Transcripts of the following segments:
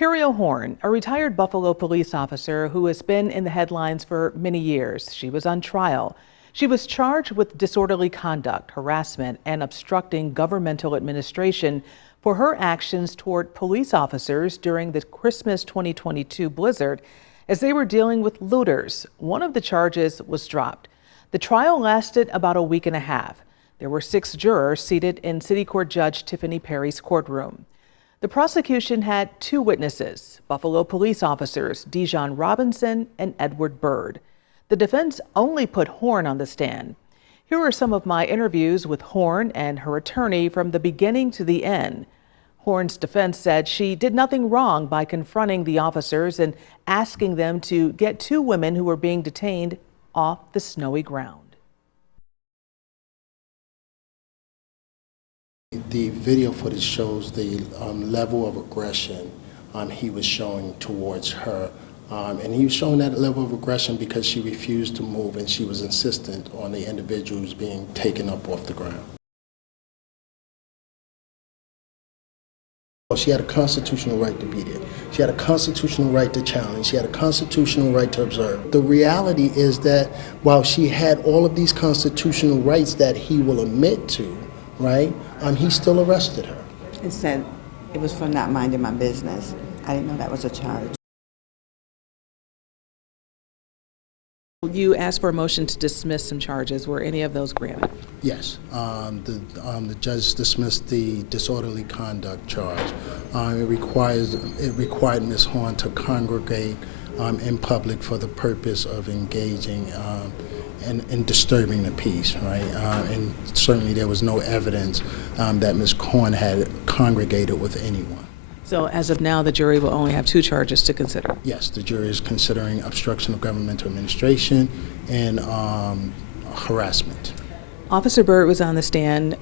Cariol Horne, a retired Buffalo police officer who has been in the headlines for many years. She was on trial. She was charged with disorderly conduct, harassment, and obstructing governmental administration for her actions toward police officers during the Christmas 2022 blizzard as they were dealing with looters. One of the charges was dropped. The trial lasted about a week and a half. There were 6 jurors seated in City Court Judge Tiffany Perry's courtroom. The prosecution had 2 witnesses, Buffalo police officers Dijon Robinson and Edward Bird. The defense only put Horne on the stand. Here are some of my interviews with Horne and her attorney from the beginning to the end. Horne's defense said she did nothing wrong by confronting the officers and asking them to get 2 women who were being detained off the snowy ground. The video footage shows the level of aggression he was showing towards her. And he was showing that level of aggression because she refused to move and she was insistent on the individuals being taken up off the ground. She had a constitutional right to be there. She had a constitutional right to challenge. She had a constitutional right to observe. The reality is that while she had all of these constitutional rights that he will admit to, right, he still arrested her. It said it was for not minding my business. I didn't know that was a charge. You asked for a motion to dismiss some charges. Were any of those granted? Yes. The judge dismissed the disorderly conduct charge. It required Ms. Horne to congregate in public for the purpose of engaging and disturbing the peace, right? And certainly there was no evidence that Ms. Horne had congregated with anyone. So as of now, the jury will only have 2 charges to consider? Yes, the jury is considering obstruction of governmental administration and harassment. Officer Bird was on the stand.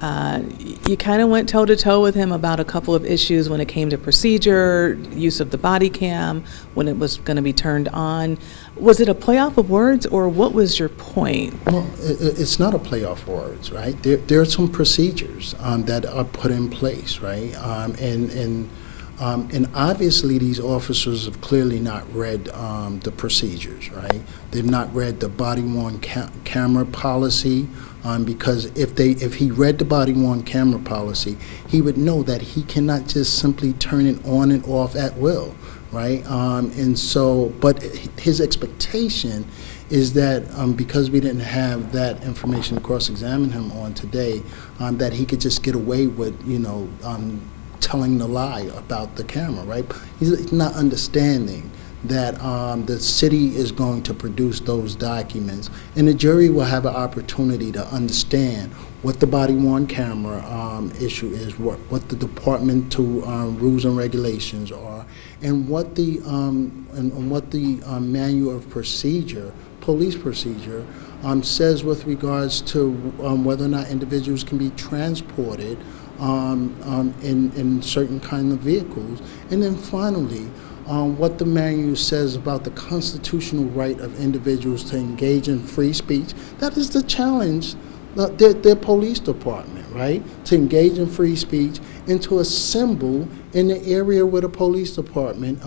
You kind of went toe-to-toe with him about a couple of issues when it came to procedure, use of the body cam, when it was going to be turned on. Was it a playoff of words, or what was your point? Well, it's not a playoff of words, right? There are some procedures that are put in place, right? And obviously these officers have clearly not read the procedures, right? They've not read the body-worn camera policy, because if he read the body-worn camera policy, he would know that he cannot just simply turn it on and off at will, right? And so, but his expectation is that because we didn't have that information to cross-examine him on today, that he could just get away with, telling the lie about the camera, right? He's not understanding that the city is going to produce those documents, and the jury will have an opportunity to understand what the body-worn camera issue is, what the departmental rules and regulations are, and what the manual of procedure, police procedure, says with regards to whether or not individuals can be transported in certain kind of vehicles. And then finally, what the manual says about the constitutional right of individuals to engage in free speech. That is the challenge, their police department, right? To engage in free speech and to assemble in the area where the police department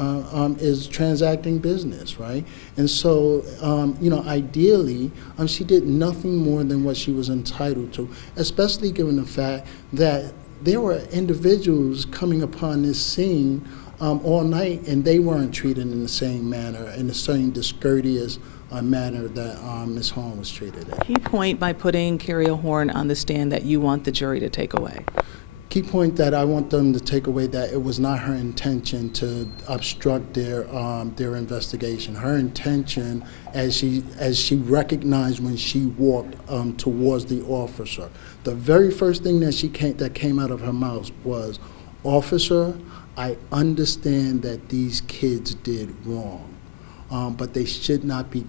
is transacting business, right? And so, ideally, she did nothing more than what she was entitled to, especially given the fact that there were individuals coming upon this scene all night, and they weren't treated in the same manner, in the same discourteous manner that Ms. Horne was treated in. Key point by putting Cariol Horne on the stand that you want the jury to take away? Key point that I want them to take away that it was not her intention to obstruct their investigation. Her intention, as she recognized when she walked towards the officer, the very first thing that came out of her mouth was, "Officer, I understand that these kids did wrong, but they should not be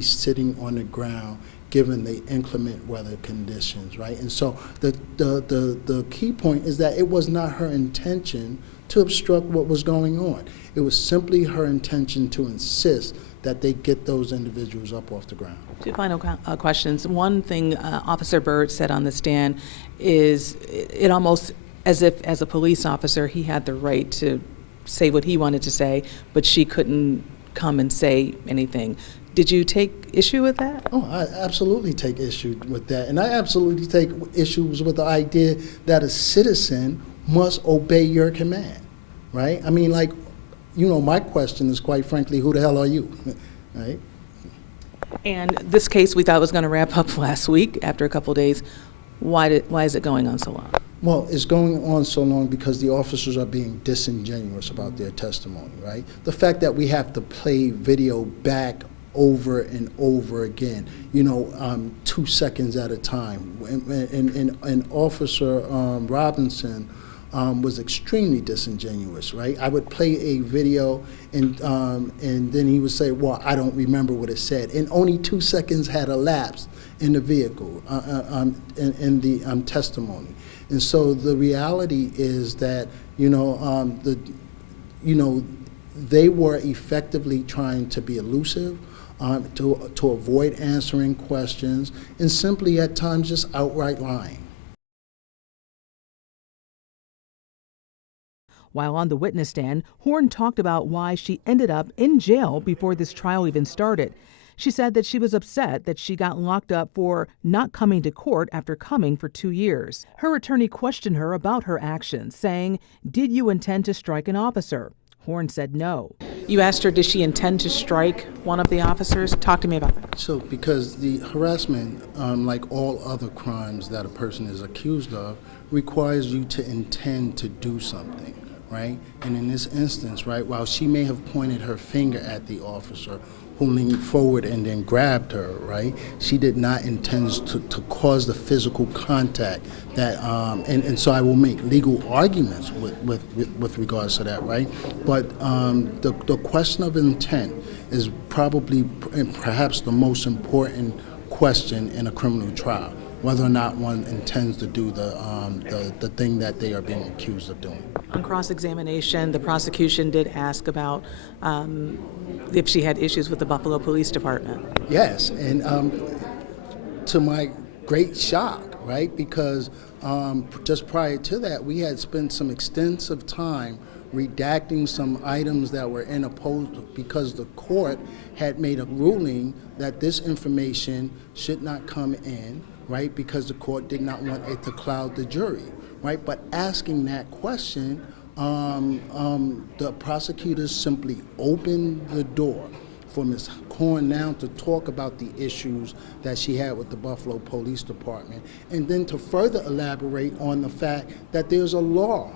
sitting on the ground given the inclement weather conditions," right? And so the key point is that it was not her intention to obstruct what was going on. It was simply her intention to insist that they get those individuals up off the ground. 2 final questions. One thing Officer Bird said on the stand is it almost as if, as a police officer, he had the right to say what he wanted to say, but she couldn't come and say anything. Did you take issue with that? Oh, I absolutely take issue with that. And I absolutely take issues with the idea that a citizen must obey your command, right? I mean, like, you know, my question is, quite frankly, who the hell are you, right? And this case we thought was going to wrap up last week after a couple of days. Why is it going on so long? Well, it's going on so long because the officers are being disingenuous about their testimony, right? The fact that we have to play video back over and over again, you know, 2 seconds at a time. And Officer Robinson was extremely disingenuous, right? I would play a video and then he would say, well, I don't remember what it said. And only 2 seconds had elapsed in the vehicle, in the testimony. And so the reality is that, you know, they were effectively trying to be elusive, to avoid answering questions, and simply at times just outright lying. While on the witness stand, Horne talked about why she ended up in jail before this trial even started. She said that she was upset that she got locked up for not coming to court after coming for 2 years. Her attorney questioned her about her actions, saying, "Did you intend to strike an officer?" Horne said no. You asked her, did she intend to strike one of the officers? Talk to me about that. So, because the harassment, like all other crimes that a person is accused of, requires you to intend to do something, right? And in this instance, right, while she may have pointed her finger at the officer who leaned forward and then grabbed her, right, she did not intend to cause the physical contact that, and so I will make legal arguments with regards to that, right? But the question of intent is probably and perhaps the most important question in a criminal trial, whether or not one intends to do the thing that they are being accused of doing. On cross-examination, the prosecution did ask about if she had issues with the Buffalo Police Department. Yes, and to my great shock, right, because just prior to that, we had spent some extensive time redacting some items that were inopposed because the court had made a ruling that this information should not come in, right, because the court did not want it to cloud the jury, right? But asking that question, the prosecutors simply opened the door for Ms. Horne now to talk about the issues that she had with the Buffalo Police Department, and then to further elaborate on the fact that there's a law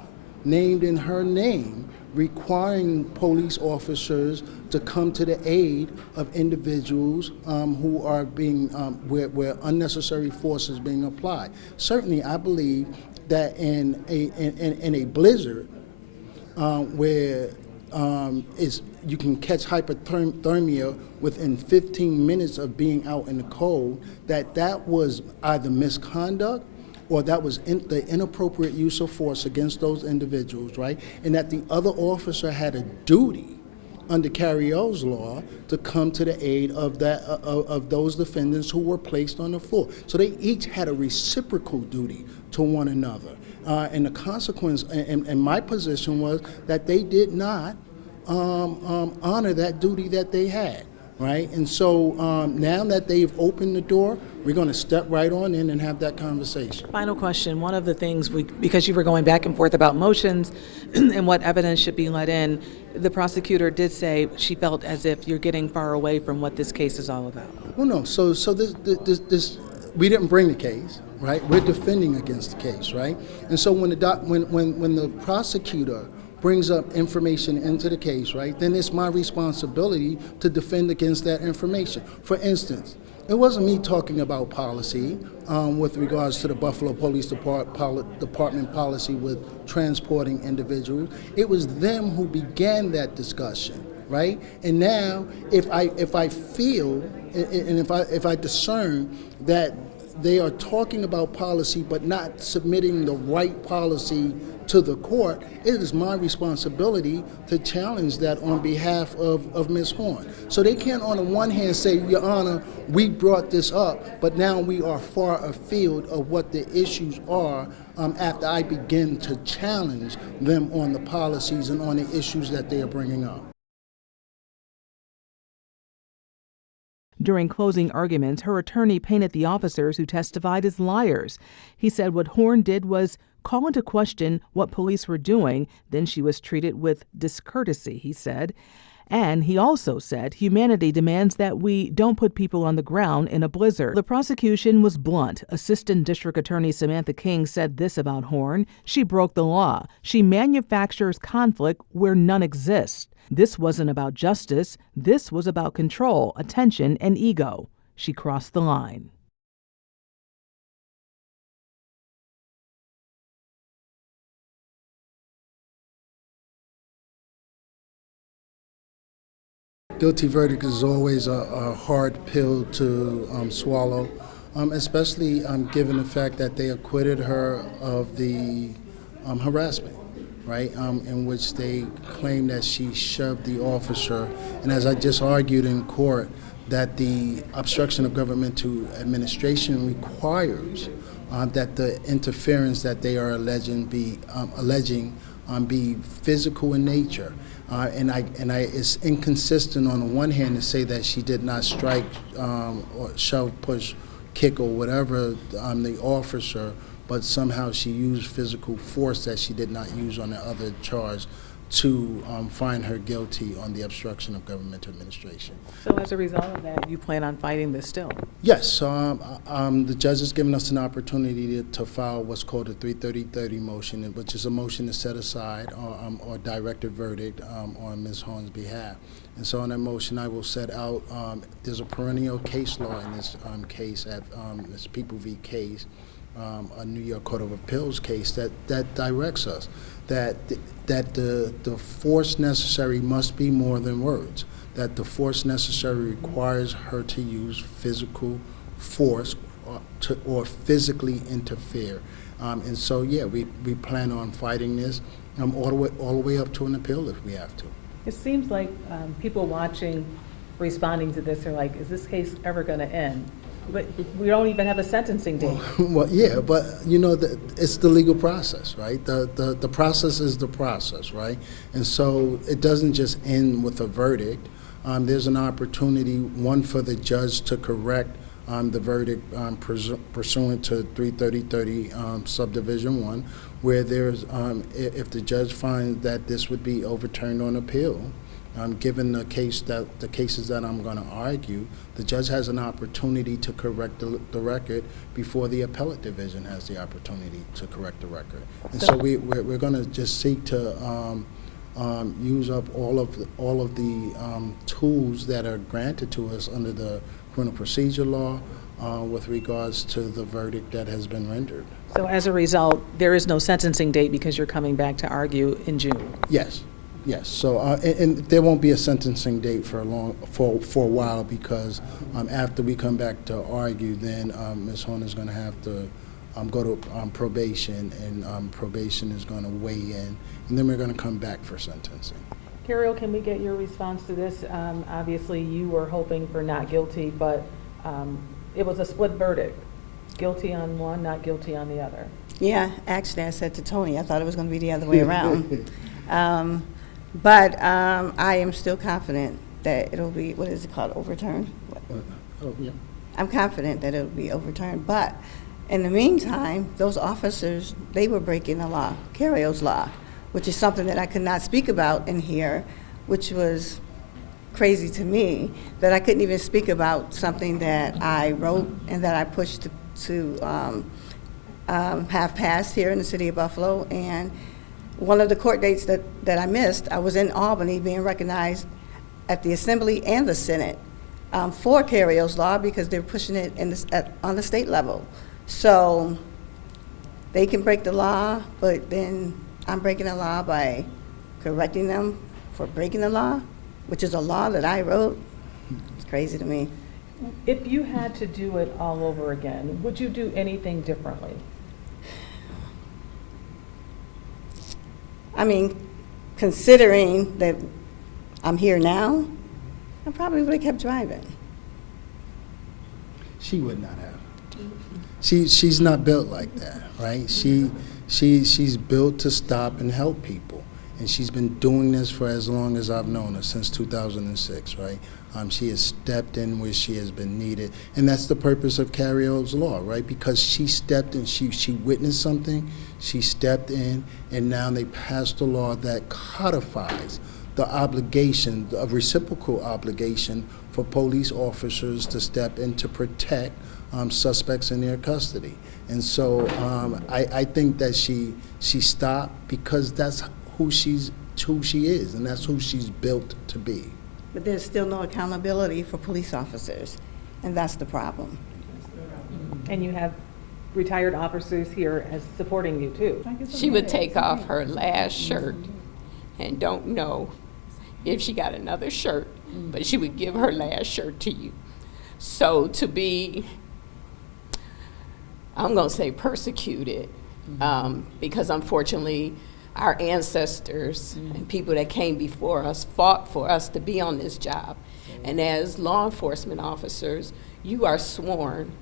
named in her name requiring police officers to come to the aid of individuals who are being, where unnecessary force is being applied. Certainly, I believe that in a blizzard where you can catch hypothermia within 15 minutes of being out in the cold, that was either misconduct or that was the inappropriate use of force against those individuals, right? And that the other officer had a duty under Cariol's law to come to the aid of those defendants who were placed on the floor. So they each had a reciprocal duty to one another. And the consequence, and my position was that they did not honor that duty that they had, right? And so now that they've opened the door, we're going to step right on in and have that conversation. Final question. One of the things, because you were going back and forth about motions and what evidence should be let in, the prosecutor did say she felt as if you're getting far away from what this case is all about. Well, no. So this we didn't bring the case, right? We're defending against the case, right? And so when the prosecutor brings up information into the case, right, then it's my responsibility to defend against that information. For instance, it wasn't me talking about policy with regards to the Buffalo Police Department policy with transporting individuals. It was them who began that discussion, right? And now, if I feel and if I discern that they are talking about policy but not submitting the right policy to the court, it is my responsibility to challenge that on behalf of Ms. Horne. So they can't on the one hand say, Your Honor, we brought this up, but now we are far afield of what the issues are after I begin to challenge them on the policies and on the issues that they are bringing up. During closing arguments, her attorney painted the officers who testified as liars. He said what Horne did was call into question what police were doing. Then she was treated with discourtesy, he said. And he also said humanity demands that we don't put people on the ground in a blizzard. The prosecution was blunt. Assistant District Attorney Samantha King said this about Horne: she broke the law. She manufactures conflict where none exists. This wasn't about justice. This was about control, attention, and ego. She crossed the line. Guilty verdict is always a hard pill to swallow, especially given the fact that they acquitted her of the harassment, right, in which they claim that she shoved the officer. And as I just argued in court, that the obstruction of governmental administration requires that the interference that they are alleging be physical in nature. It's inconsistent on the one hand to say that she did not strike or shove, push, kick, or whatever the officer, but somehow she used physical force that she did not use on the other charge to find her guilty on the obstruction of governmental administration. So as a result of that, you plan on fighting this still? Yes. The judge has given us an opportunity to file what's called a 330-30 motion, which is a motion to set aside or direct a verdict on Ms. Horne's behalf. And so on that motion, I will set out, there's a perennial case law in this case, at this People v. Case, a New York Court of Appeals case that directs us that the force necessary must be more than words, that the force necessary requires her to use physical force or physically interfere. And so, yeah, we plan on fighting this all the way up to an appeal if we have to. It seems like people watching, responding to this, are like, is this case ever going to end? But we don't even have a sentencing date. Well, yeah, but you know, it's the legal process, right? The process is the process, right? And so it doesn't just end with a verdict. There's an opportunity, one, for the judge to correct the verdict pursuant to 330-30 subdivision 1, where there's, if the judge finds that this would be overturned on appeal, given the cases that I'm going to argue, the judge has an opportunity to correct the record before the appellate division has the opportunity to correct the record. And so we're going to just seek to use up all of the tools that are granted to us under the criminal procedure law with regards to the verdict that has been rendered. So as a result, there is no sentencing date because you're coming back to argue in June? Yes. Yes, so and there won't be a sentencing date for a while because after we come back to argue, then Ms. Horne is going to have to go to probation, and probation is going to weigh in, and then we're going to come back for sentencing. Cariol, can we get your response to this? Obviously, you were hoping for not guilty, but it was a split verdict. Guilty on one, not guilty on the other. Yeah, actually, I said to Tony, I thought it was going to be the other way around. But I am still confident that it'll be, what is it called, overturned? Oh, yeah. I'm confident that it'll be overturned. But in the meantime, those officers, they were breaking the law, Cariol's law, which is something that I could not speak about in here, which was crazy to me, that I couldn't even speak about something that I wrote and that I pushed to have passed here in the city of Buffalo. And one of the court dates that I missed, I was in Albany being recognized at the Assembly and the Senate for Cariol's law because they're pushing it on the state level. So they can break the law, but then I'm breaking the law by correcting them for breaking the law, which is a law that I wrote. It's crazy to me. If you had to do it all over again, would you do anything differently? I mean, considering that I'm here now, I probably would have kept driving. She would not have. She's not built like that, right? She's built to stop and help people, and she's been doing this for as long as I've known her, since 2006, right? She has stepped in where she has been needed, and that's the purpose of Cariol's law, right? Because she stepped in, she witnessed something, she stepped in, and now they passed a law that codifies the obligation, a reciprocal obligation for police officers to step in to protect suspects in their custody. And so I think that she stopped because that's who she is, and that's who she's built to be. But there's still no accountability for police officers, and that's the problem. And you have retired officers here as supporting you too. She would take off her last shirt and don't know if she got another shirt, but she would give her last shirt to you. So to be, I'm gonna say persecuted, because unfortunately our ancestors and people that came before us fought for us to be on this job. And as law enforcement officers, you are sworn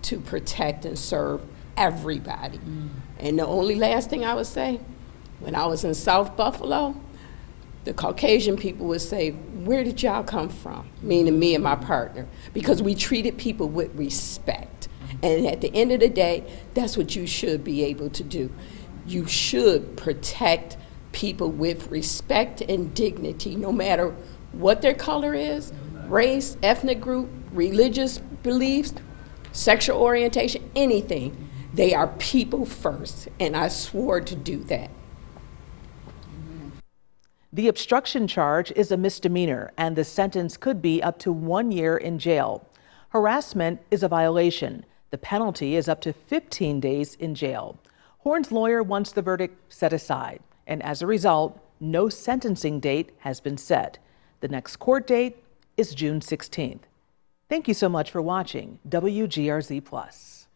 to protect and serve everybody. And the only last thing I would say, when I was in South Buffalo, the Caucasian people would say, "Where did y'all come from?" Meaning me and my partner, because we treated people with respect. And at the end of the day, that's what you should be able to do. You should protect people with respect and dignity, no matter what their color is, race, ethnic group, religious beliefs, sexual orientation, anything. They are people first, and I swore to do that. The obstruction charge is a misdemeanor, and the sentence could be up to 1 year in jail. Harassment is a violation. The penalty is up to 15 days in jail. Horne's lawyer wants the verdict set aside, and as a result, no sentencing date has been set. The next court date is June 16th. Thank you so much for watching WGRZ+.